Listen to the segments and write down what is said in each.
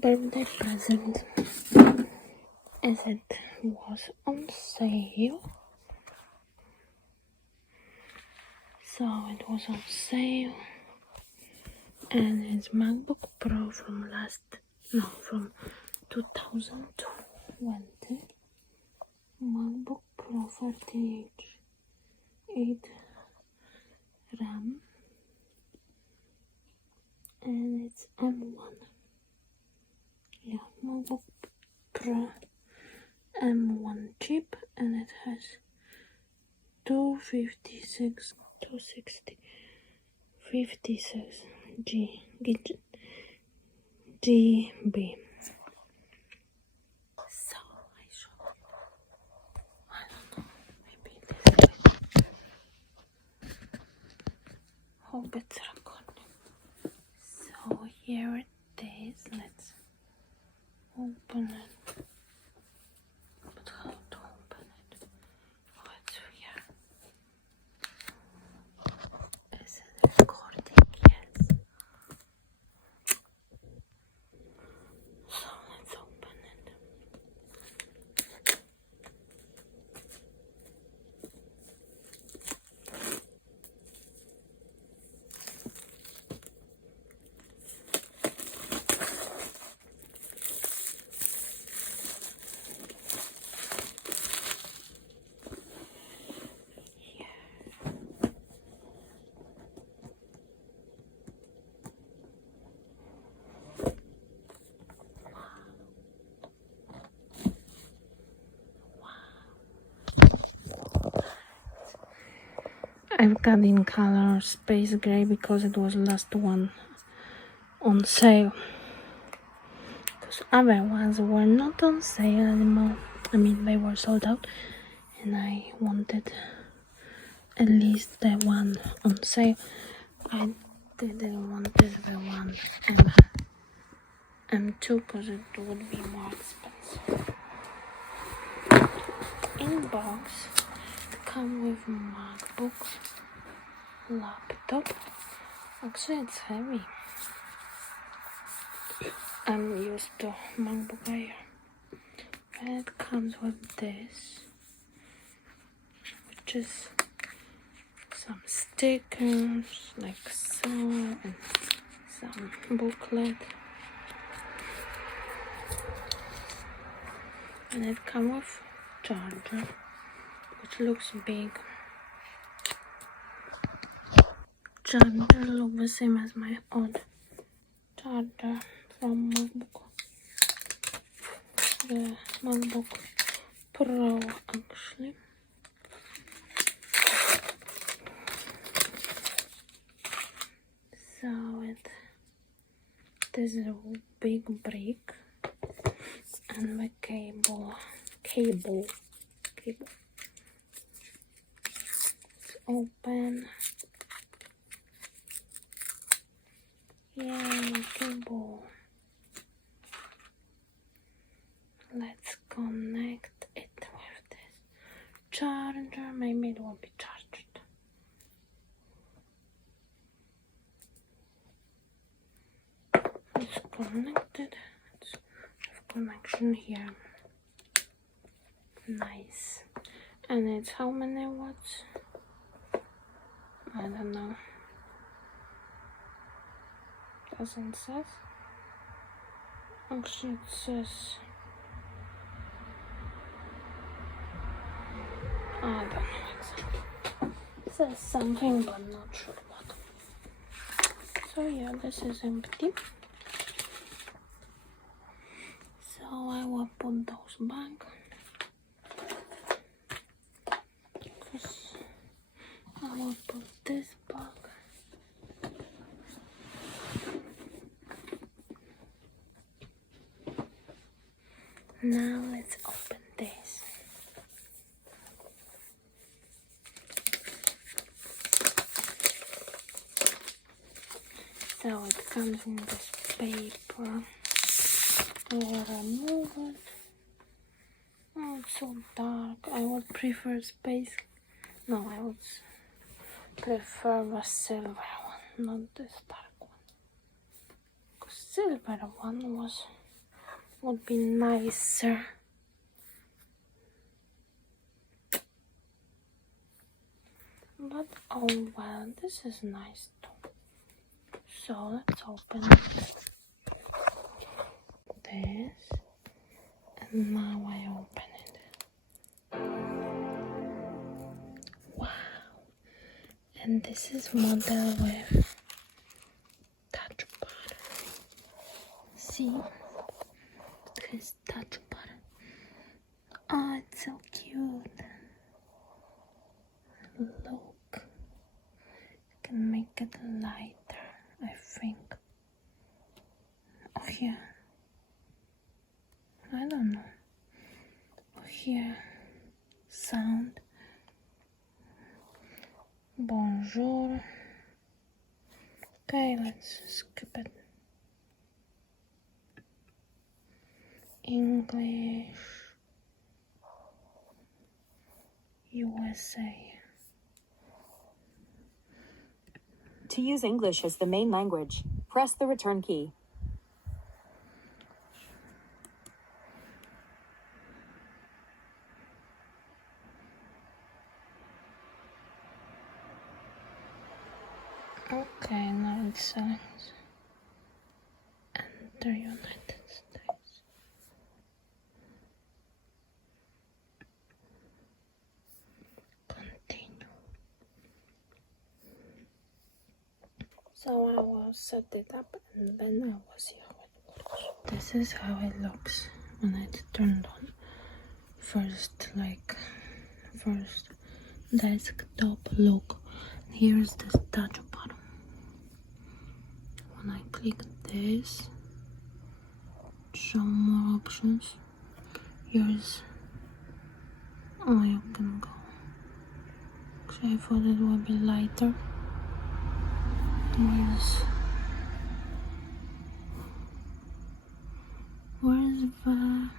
birthday present, as it was on sale. So it was on sale, and it's MacBook Pro from 2020. MacBook Pro 48 RAM, and it's M1. Yeah, MacBook Pro M1 chip, and it has 256 GB. So I show you. I don't know, maybe this way. Hope it's recording. So here it is. Let's open it. But how to open it? Oh, it's here. Is it recording? Yes. So let's open it. I've got in color space gray because it was last one on sale. Because other ones were not on sale anymore. I mean, they were sold out, and I wanted at least the one on sale. I didn't want the one M2 because it would be more expensive. In box, it comes with MacBook laptop. Actually, it's heavy. I'm used to MacBook Air. And it comes with this, which is some stickers like so, and some booklet. And it comes with charger, which looks big. Charger looks the same as my old charger from MacBook. The MacBook Pro, actually. So this is a big brick, and the cable. It's open. Yay, cable. Let's connect it with this charger. Maybe it will be charged. It's connected. It's connection here. Nice. And it's how many watts? I don't know. Doesn't say. Actually, it says. I don't know exactly. It says something, but not sure what. So yeah, this is empty. So I will put those back. I will put this back. Now let's open this. So it comes in this paper. I will remove it. Oh, it's so dark. I would prefer space. No, I would prefer the silver one, not this dark one. Because silver one was would be nicer. But oh well, this is nice too. So let's open this, and now I open it. Wow! And this is model with Touchbar. See? This Touchbar. Oh, it's so cute. Look. I can make it lighter, I think. Oh, here. I don't know. Oh, here. Sound. Bonjour. Okay, let's skip it. English. USA. To use English as the main language, press the return key. Okay, now it says enter United States. Continue. So I will set it up and then I will see how it works. This is how it looks when it's turned on. First desktop look. Here's the touch button. When I click this, show more options. Here's oh, you can go. Actually, I thought it would be lighter. Where's the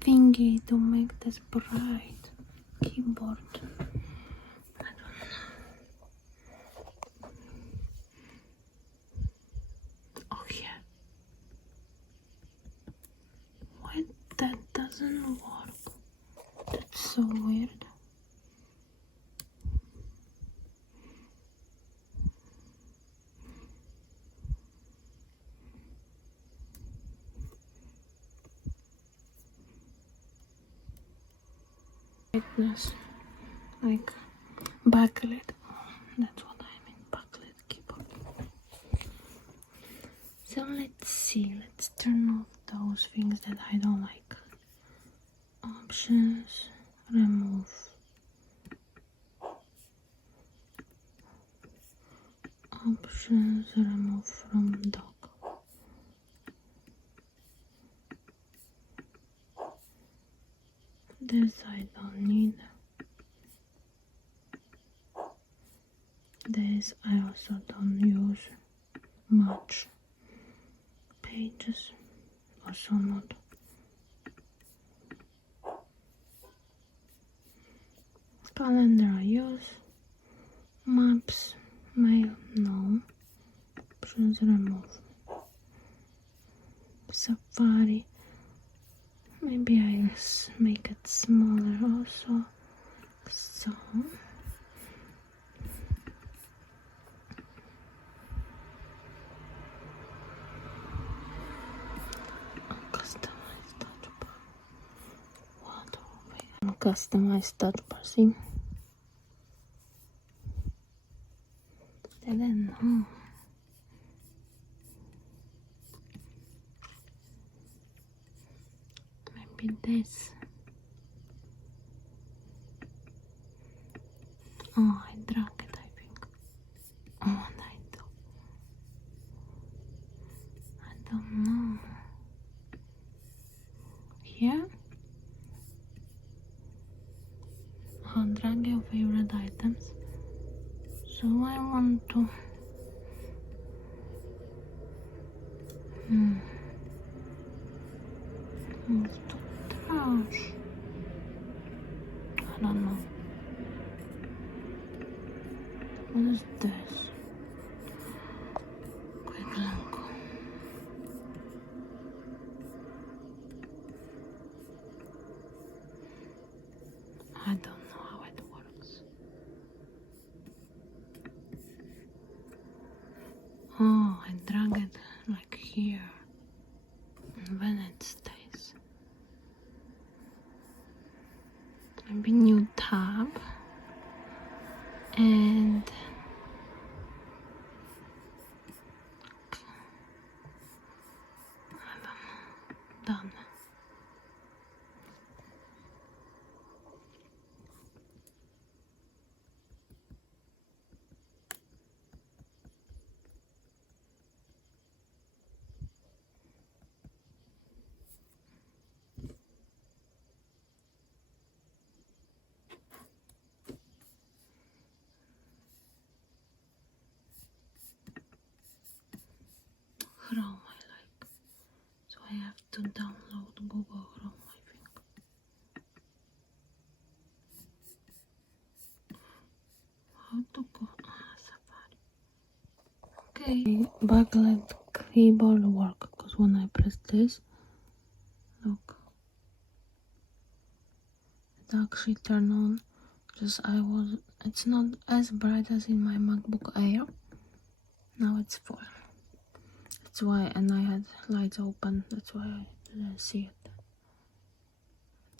thingy to make this bright? Keyboard. I don't know. Oh yeah. Why that doesn't work? That's so weird. Brightness, like backlit. That's what I mean, backlit keyboard. So let's see. Let's turn off those things that I don't like. Options, remove. Options, remove from dock. This I don't need. This I also don't use much. Pages, also not. Calendar I use. Maps, mail, no. Options remove. Safari. Maybe I make it smaller also. So customize touchbar. What over here? Customize touchbar. See? Didn't know. Maybe this. Oh, I drag it, I think. Oh, and I don't know. Here? Oh, drag your favorite items. So I want to move to trash. I don't know. What is this? Quick look. drag it like here, and then it stays. Maybe new tab, and done. Chrome I like, so I have to download Google Chrome, I think. How to go? Safari. Okay, backlight keyboard work, because when I press this, look, it actually turned on. It's not as bright as in my MacBook Air. Now it's full. That's why, and I had lights open, that's why I didn't see it.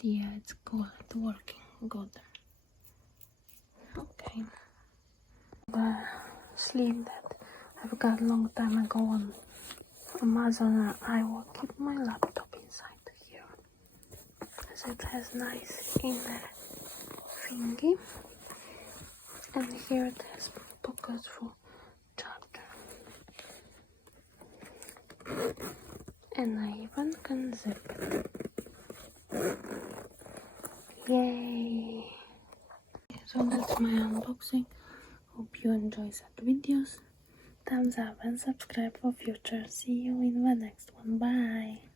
Yeah, it's cool, it's working good. Okay. Sleeve that I've got a long time ago on Amazon. I will keep my laptop inside here, as it has nice inner thingy, and here it has pockets for charger, and I even can zip it. Yay! So that's my unboxing. Hope you enjoy such videos. Thumbs up and subscribe for future. See you in the next one. Bye!